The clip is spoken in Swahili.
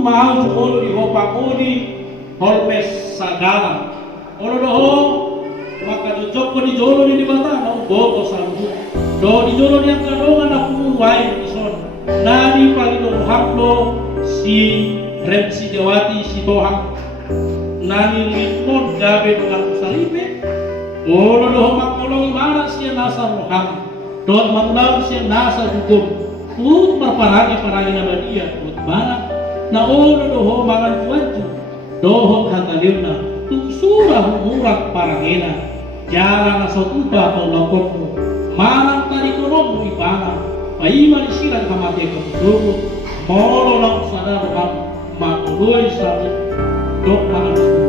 mahal olo di hopakoni holmes sagala olo doho maka joko di jolo di mata no bogo sambu do di jolo di akadonga na kuwai ison nari pagi do haklo si remsi jawati si tohak nani limon gabe dengan salibe olo doho makolong mana si nasa roham do mangulang si nasa hukum paragi na badia mana na olo doho mangan kuanju doho hangalirna tusura humurak parangena jalan asal ubah atau lakomu mangan tari konomu ipana paima disiran kamate kemudumu molo lang sadar ham makuloi sabit dok mangan